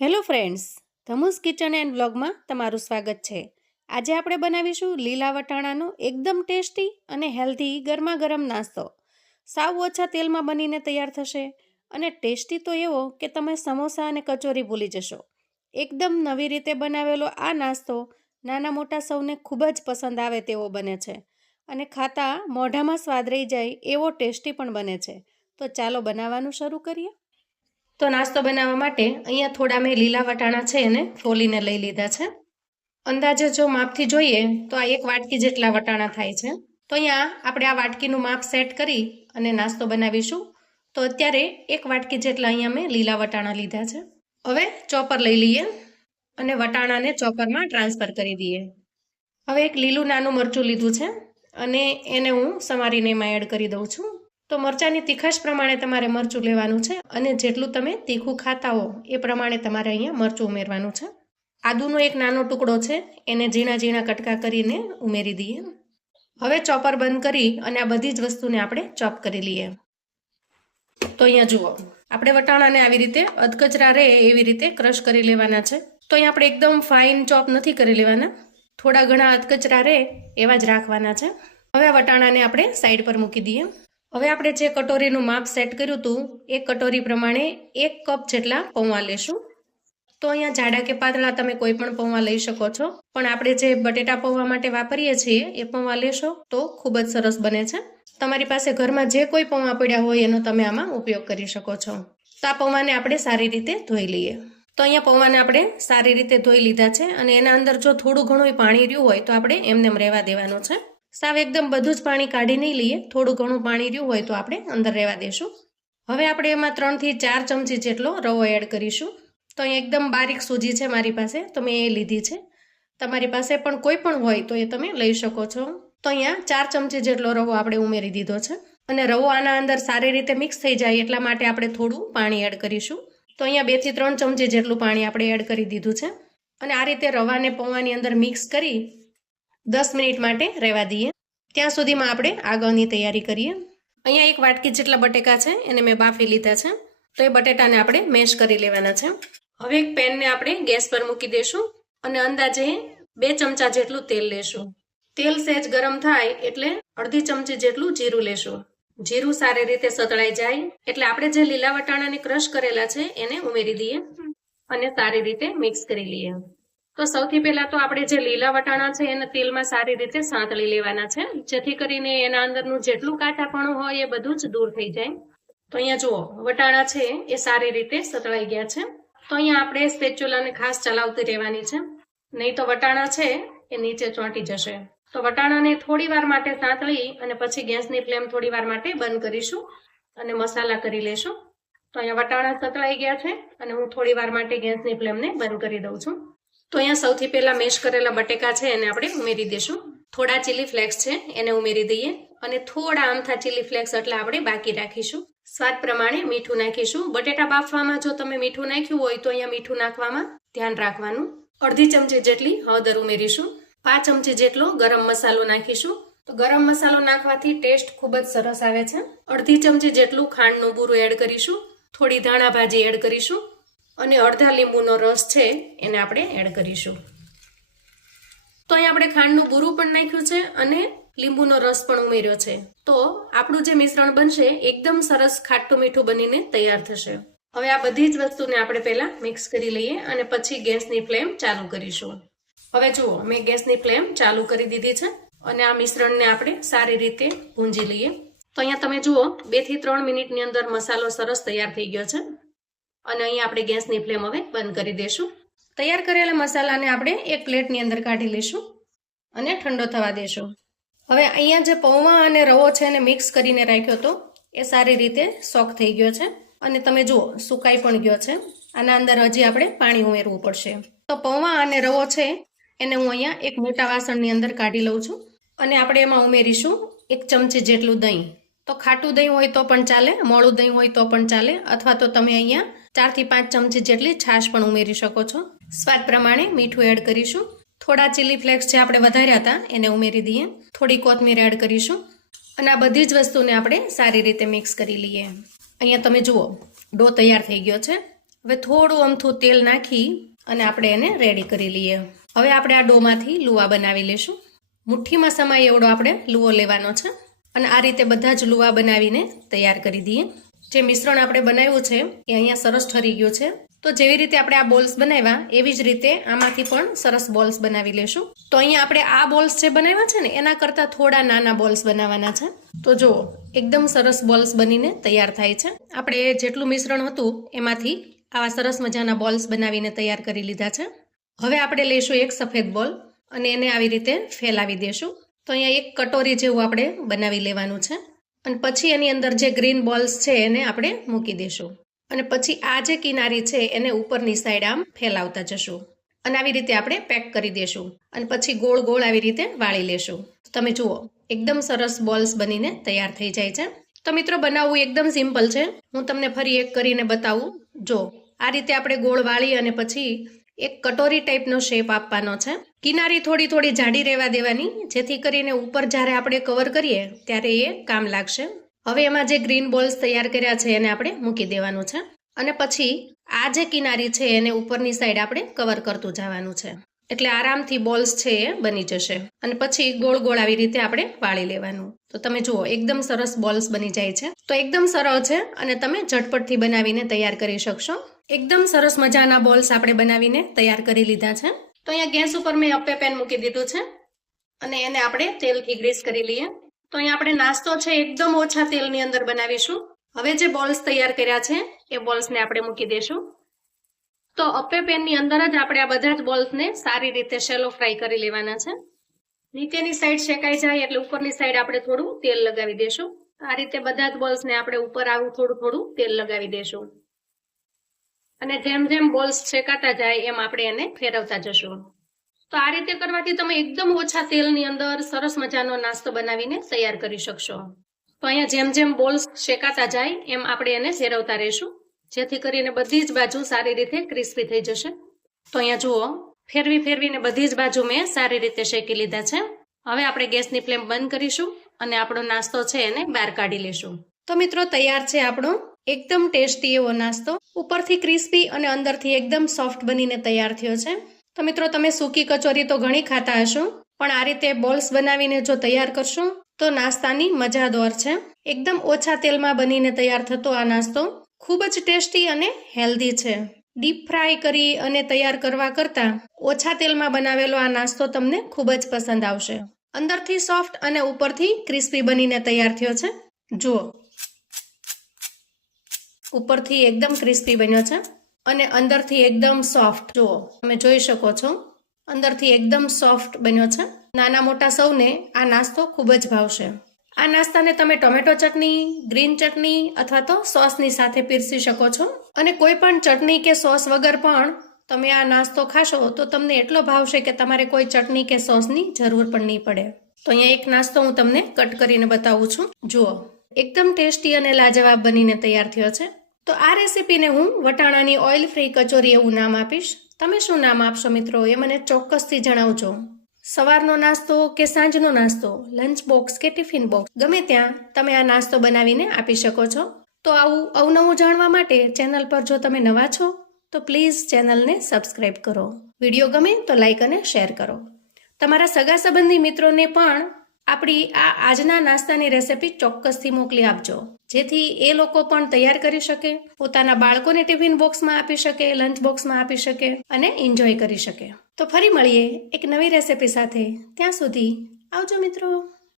Hello friends, ધમુસ kitchen and વ્લોગમાં તમારું સ્વાગત છે। આજે આપણે બનાવીશું લીલા વટાણાનો એકદમ ટેસ્ટી અને હેલ્ધી ગરમા ગરમ નાસ્તો। સાવ ઓછા તેલમાં બનીને તૈયાર થશે અને ટેસ્ટી તો એવો કે તમે સમોસા અને કચોરી ભૂલી જશો। એકદમ નવી રીતે બનાવેલો આ નાસ્તો નાના મોટા સૌને ખૂબ જ પસંદ આવે તેવો બને છે અને ખાતા મોઢામાં સ્વાદ રહી જાય એવો ટેસ્ટી પણ બને છે। તો ચાલો બનાવવાનું શરૂ કરીએ। તો નાસ્તો બનાવવા માટે અહીંયા થોડા મેં લીલા વટાણા છે એને ફોલીને લઈ લીધા છે। અંદાજે જો માપથી જોઈએ તો આ 1 વાટકી જેટલા વટાણા થાય છે। તો અહીંયા આપણે આ વાટકીનું માપ સેટ કરી અને નાસ્તો બનાવીશું। તો અત્યારે 1 વાટકી જેટલા અહીંયા મેં લીલા વટાણા લીધા છે। હવે ચોપર લઈ લઈએ અને વટાણાને ચોપરમાં ટ્રાન્સફર કરી દઈએ। હવે એક લીલું નાનું મરચું લીધું છે અને એને હું સમારીને એમાં એડ કરી દઉં છું। તો મરચાંની તીખાશ પ્રમાણે તમારે મરચું લેવાનું છે અને જેટલું તમે તીખું ખાતા હો એ પ્રમાણે તમારે અહીંયા મરચું ઉમેરવાનું છે। આદુનો એક નાનો ટુકડો છે એને ઝીણા ઝીણા કટકા કરીને ઉમેરી દઈએ। હવે ચોપર બંધ કરી અને આ બધી જ વસ્તુને આપણે ચોપ કરી લઈએ। તો અહીંયા જુઓ, આપણે વટાણાને આવી રીતે અધકચરા રહે એવી રીતે ક્રશ કરી લેવાના છે। તો અહીંયા આપણે એકદમ ફાઇન ચોપ નથી કરી લેવાના, થોડા ઘણા અધકચરા રહે એવા જ રાખવાના છે। હવે આ વટાણાને આપણે સાઈડ પર મૂકી દઈએ। હવે આપણે જે કટોરીનું માપ સેટ કર્યું હતું એ કટોરી પ્રમાણે 1 કપ જેટલા પૌવા લેશું। તો અહીંયા જાડા કે પાતળા તમે કોઈ પણ પૌવા લઈ શકો છો, પણ આપણે જે બટેટા પૌવા માટે વાપરીએ છીએ એ પૌવા લેશો તો ખૂબ જ સરસ બને છે। તમારી પાસે ઘરમાં જે કોઈ પૌવા પડ્યા હોય એનો તમે આમાં ઉપયોગ કરી શકો છો। તો આ પૌવાને આપણે સારી રીતે ધોઈ લઈએ। તો અહીંયા પૌવાને આપણે સારી રીતે ધોઈ લીધા છે અને એના અંદર જો થોડું ઘણું પાણી રહ્યું હોય તો આપણે એમને રહેવા દેવાનું છે। સાવ એકદમ બધું જ પાણી કાઢી નહીં લઈએ, થોડું ઘણું પાણી રહ્યું હોય તો આપણે અંદર રહેવા દેશું। હવે આપણે એમાં 3 થી 4 ચમચી જેટલો રવો એડ કરીશું। તો અહીં એકદમ બારીક સૂજી છે મારી પાસે, તો મેં એ લીધી છે। તમારી પાસે પણ કોઈ પણ હોય તો એ તમે લઈ શકો છો। તો અહીંયા 4 ચમચી જેટલો રવો આપણે ઉમેરી દીધો છે અને રવો આના અંદર સારી રીતે મિક્સ થઈ જાય એટલા માટે આપણે થોડું પાણી એડ કરીશું। તો અહીંયા 2 થી 3 ચમચી જેટલું પાણી આપણે એડ કરી દીધું છે અને આ રીતે રવાને પૌવાની અંદર મિક્સ કરી 10 મિનિટ માટે રહેવા દઈએ। ત્યાં સુધીમાં આપણે આગળની તૈયારી કરીએ। અહીંયા 1 વાટકી જેટલા બટેકા છે એને મેં બાફી લીધા છે। તો એ બટેટાને આપણે મેશ કરી લેવાના છે। હવે એક પેનને આપણે ગેસ પર મૂકી દઈશું અને અંદાજે 2 ચમચા જેટલું તેલ લેશું। તેલ સહેજ ગરમ થાય એટલે અડધી ચમચી જેટલું જીરું લેશું। જીરું સારી રીતે સતળાઈ જાય એટલે આપણે જે લીલા વટાણાને ક્રશ કરેલા છે એને ઉમેરી દઈએ અને સારી રીતે મિક્સ કરી લઈએ। તો સૌથી પહેલા તો આપણે જે લીલા વટાણા છે એને તેલમાં સારી રીતે સાંતળી લેવાના છે, જેથી કરીને એના અંદરનું જેટલું કાચાપણું હોય એ બધું જ દૂર થઈ જાય। તો અહીંયા જુઓ, વટાણા છે એ સારી રીતે સતળાઈ ગયા છે। તો અહીંયા આપણે સ્પેચ્યુલાને ખાસ ચલાવતી રહેવાની છે, નહીં તો વટાણા છે એ નીચે ચોંટી જશે। તો વટાણાને થોડી વાર માટે સાંતળી અને પછી ગેસની ફ્લેમ થોડી વાર માટે બંધ કરીશું અને મસાલા કરી લેશું। તો અહીંયા વટાણા સતળાઈ ગયા છે અને હું થોડી વાર માટે ગેસની ફ્લેમને બંધ કરી દઉં છું। તો અહીંયા સૌથી પહેલા મેશ કરેલા બટેકા છે એને આપણે ઉમેરી દઈશું। થોડા ચીલી ફ્લેક્સ છે એને ઉમેરી દઈએ અને થોડા આમથા ચીલી ફ્લેક્સ એટલે આપણે બાકી રાખીશું। સ્વાદ પ્રમાણે મીઠું નાખીશું। બટેટા બાફવામાં જો તમે મીઠું નાખ્યું હોય તો અહીંયા મીઠું નાખવામાં ધ્યાન રાખવાનું। અડધી ચમચી જેટલી હળદર ઉમેરીશું। 5 ચમચી જેટલો ગરમ મસાલો નાખીશું। તો ગરમ મસાલો નાખવાથી ટેસ્ટ ખૂબ જ સરસ આવે છે। અડધી ચમચી જેટલું ખાંડનું બૂરું એડ કરીશું। થોડી ધાણા ભાજી એડ કરીશું અને અડધા લીંબુનો રસ છે એને આપણે એડ કરીશું। તો અહીં આપણે ખાંડનું બૂરું પણ નાખ્યું છે અને લીંબુનો રસ પણ ઉમેર્યો છે। તો આપણું જે મિશ્રણ બનશે એકદમ સરસ ખાટું મીઠું બનીને તૈયાર થશે। હવે આ બધી જ વસ્તુને આપણે પહેલા મિક્સ કરી લઈએ અને પછી ગેસની ફ્લેમ ચાલુ કરીશું। હવે જુઓ, મેં ગેસની ફ્લેમ ચાલુ કરી દીધી છે અને આ મિશ્રણને આપણે સારી રીતે ભૂંજી લઈએ। તો અહીંયા તમે જુઓ 2 થી 3 મિનિટની અંદર મસાલો સરસ તૈયાર થઈ ગયો છે અને અહીંયા આપણે ગેસની ફ્લેમ હવે બંધ કરી દઈશું। તૈયાર કરેલા મસાલાને આપણે એક પ્લેટની અંદર કાઢી લઈશું અને ઠંડો થવા દેશું। હવે અહીંયા જે પૌવા અને રવો છે એને મિક્સ કરીને રાખ્યો હતો એ સારી રીતે સોક થઈ ગયો છે અને તમે જુઓ સુકાઈ પણ ગયો છે। આના અંદર હજી આપણે પાણી ઉમેરવું પડશે। તો પૌવા અને રવો છે એને હું અહીંયા એક મોટા વાસણની અંદર કાઢી લઉં છું અને આપણે એમાં ઉમેરીશું 1 ચમચી જેટલું દહીં। તો ખાટું દહીં હોય તો પણ ચાલે, મોળું દહીં હોય તો પણ ચાલે, અથવા તો તમે અહીંયા 4 થી 5 ચમચી જેટલી છાશ પણ ઉમેરી શકો છો। સ્વાદ પ્રમાણે મીઠું એડ કરીશું। થોડા ચીલી ફ્લેક્સ જે આપણે વધાર્યા હતા એને ઉમેરી દઈએ। થોડી કોથમીર એડ કરીશું અને આ બધી જ વસ્તુને આપણે સારી રીતે મિક્સ કરી લઈએ। અહીંયા તમે જુઓ ડો તૈયાર થઈ ગયો છે। હવે થોડું અમથું તેલ નાખી અને આપણે એને રેડી કરી લઈએ. હવે આપણે આ ડોમાંથી લુવા બનાવી લઈશું. મુઠ્ઠીમાં સમાય એવડો આપણે લુવો લેવાનો છે અને આ રીતે બધા જ લુવા બનાવીને તૈયાર કરી દઈએ. જે મિશ્રણ આપણે બનાવ્યું છે એ અહીંયા સરસ ઠરી ગયું છે. તો જેવી રીતે આપણે આ બોલ્સ બનાવ્યા એવી જ રીતે આમાંથી પણ સરસ બોલ્સ બનાવી લેશું. તો અહીંયા આપણે આ બોલ્સ જે બનાવ્યા છે ને એના કરતાં થોડા નાના બોલ્સ બનાવવાના છે. તો જુઓ એકદમ સરસ બોલ્સ બનીને તૈયાર થાય છે. આપણે જેટલું મિશ્રણ હતું એમાંથી આવા સરસ મજાના બોલ્સ બનાવીને તૈયાર કરી લીધા છે. હવે આપણે લઈશું એક સફેદ બોલ અને એને આવી રીતે ફેલાવી દેશું. તો અહીંયા એક કટોરી જેવું આપણે બનાવી લેવાનું છે અને પછી એની અંદર જે ગ્રીન બોલ્સ છે એને આપણે મૂકી દઈશું અને પછી આ જે કિનારી છે એને ઉપરની સાઈડ આમ ફેલાવતા જશું અને આવી રીતે આપણે પેક કરી દેશું અને પછી ગોળ ગોળ આવી રીતે વાળી લેશું. તમે જુઓ એકદમ સરસ બોલ્સ બનીને તૈયાર થઈ જાય છે. તો મિત્રો બનાવવું એકદમ સિમ્પલ છે. હું તમને ફરી એક કરીને બતાવું. જો આ રીતે આપણે ગોળ વાળી અને પછી એક કટોરી ટાઈપનો શેપ આપવાનો છે. કિનારી થોડી થોડી જાડી રહેવા દેવાની જેથી કરીને ઉપર જ્યારે આપણે કવર કરીએ ત્યારે એ કામ લાગશે. હવે એમાં જે ગ્રીન બોલ્સ તૈયાર કર્યા છે એને આપણે મૂકી દેવાનું છે અને પછી આ જે કિનારી છે એને ઉપરની સાઈડ આપણે કવર કરતું જવાનું છે એટલે આરામથી બોલ્સ છે એ બની જશે અને પછી ગોળ ગોળ આવી રીતે આપણે વાળી લેવાનું. તો તમે જુઓ એકદમ સરસ બોલ્સ બની જાય છે. તો એકદમ સરળ છે અને તમે ઝટપટથી બનાવીને તૈયાર કરી શકશો. એકદમ સરસ મજાના બોલ્સ આપણે બનાવીને તૈયાર કરી લીધા છે. તો અહીંયા ગેસ ઉપર મેં અપ્પે પેન મૂકી દીધું છે અને એને આપણે તેલથી ગ્રીસ કરી લઈએ. તો અહીંયા આપણે નાસ્તો છે એકદમ ઓછા તેલની અંદર બનાવીશું. હવે જે બોલ્સ તૈયાર કર્યા છે એ બોલ્સને આપણે મૂકી દઈશું. તો અપ્પે પેનની અંદર જ આપણે આ બધા જ બોલ્સને સારી રીતે શેલો ફ્રાય કરી લેવાના છે. નીચેની સાઈડ શેકાઈ જાય એટલે ઉપરની સાઈડ આપણે થોડું તેલ લગાવી દઈશું. આ રીતે બધા જ બોલ્સને આપણે ઉપર આવું થોડું થોડું તેલ લગાવી દઈશું અને જેમ જેમ બોલ્સ શેકાતા જાય એમ આપણે એને ફેરવતા જશું. તો આ રીતે કરવાથી તમે એકદમ ઓછા તેલની અંદર સરસ મજાનો નાસ્તો બનાવીને તૈયાર કરી શકશો. તો અહીંયા જેમ જેમ બોલ્સ શેકાતા જાય એમ આપણે એને ફેરવતા રહીશું જેથી કરીને બધી જ બાજુ સારી રીતે ક્રિસ્પી થઈ જશે. તો અહીંયા જુઓ ફેરવી ફેરવીને બધી જ બાજુ મેં સારી રીતે શેકી લીધા છે. હવે આપણે ગેસની ફ્લેમ બંધ કરીશું અને આપણો નાસ્તો છે એને બહાર કાઢી લેશું. તો મિત્રો તૈયાર છે આપણો એકદમ ટેસ્ટી એવો નાસ્તો. ઉપરથી ક્રિસ્પી અને અંદરથી એકદમ સોફ્ટ બનીને તૈયાર થયો છે. તો મિત્રો તમે સૂકી કચોરી તો ઘણી ખાતા હશો પણ આ રીતે બોલ્સ બનાવીને જો તૈયાર કરશો તો નાસ્તાની મજા દોર છે. એકદમ ઓછા તેલમાં બનીને તૈયાર થતો આ નાસ્તો ખૂબ જ ટેસ્ટી અને હેલ્ધી છે. ડીપ ફ્રાય કરી અને તૈયાર કરવા કરતાં ઓછા તેલમાં બનાવેલો આ નાસ્તો તમને ખૂબ જ પસંદ આવશે. અંદરથી સોફ્ટ અને ઉપરથી ક્રિસ્પી બનીને તૈયાર થયો છે. જુઓ ઉપરથી એકદમ ક્રિસ્પી બન્યો છે અને અંદરથી એકદમ સોફ્ટ. જુઓ તમે જોઈ શકો છો અંદરથી એકદમ સોફ્ટ બન્યો છે. નાના મોટા સૌને આ નાસ્તો ખૂબ જ ભાવશે. આ નાસ્તાને તમે ટોમેટો ચટણી, ગ્રીન ચટણી અથવા તો સોસની સાથે પીરસી શકો છો અને કોઈ પણ ચટણી કે સોસ વગર પણ તમે આ નાસ્તો ખાશો તો તમને એટલો ભાવશે કે તમારે કોઈ ચટણી કે સોસની જરૂર પણ નહીં પડે. તો અહીંયા એક નાસ્તો હું તમને કટ કરીને બતાવું છું. જુઓ એકદમ ટેસ્ટી અને લાજવાબ બનીને તૈયાર થયો છે. તો આ રેસીપીને હું વટાણાની ઓઇલ ફ્રી કચોરી એવું નામ આપીશ. તમે શું નામ આપશો મિત્રો એ મને ચોક્કસથી જણાવજો. સવારનો નાસ્તો કે સાંજનો નાસ્તો, લંચ બોક્સ કે ટિફિન બોક્સ ગમે ત્યાં તમે આ નાસ્તો બનાવીને આપી શકો છો. તો આવું અવનવું જાણવા માટે ચેનલ પર જો તમે નવા છો તો પ્લીઝ ચેનલને સબસ્ક્રાઈબ કરો. વિડીયો ગમે તો લાઈક અને શેર કરો. તમારા સગા સંબંધી મિત્રોને પણ આપણી આ આજના નાસ્તાની રેસીપી ચોક્કસથી મોકલી આપજો જેથી એ લોકો પણ તૈયાર કરી શકે, પોતાના બાળકોને ટિફિન બોક્સમાં આપી શકે, લંચ બોક્સમાં આપી શકે અને એન્જોય કરી શકે. તો ફરી મળીએ એક નવી રેસીપી સાથે. ત્યાં સુધી આવજો મિત્રો.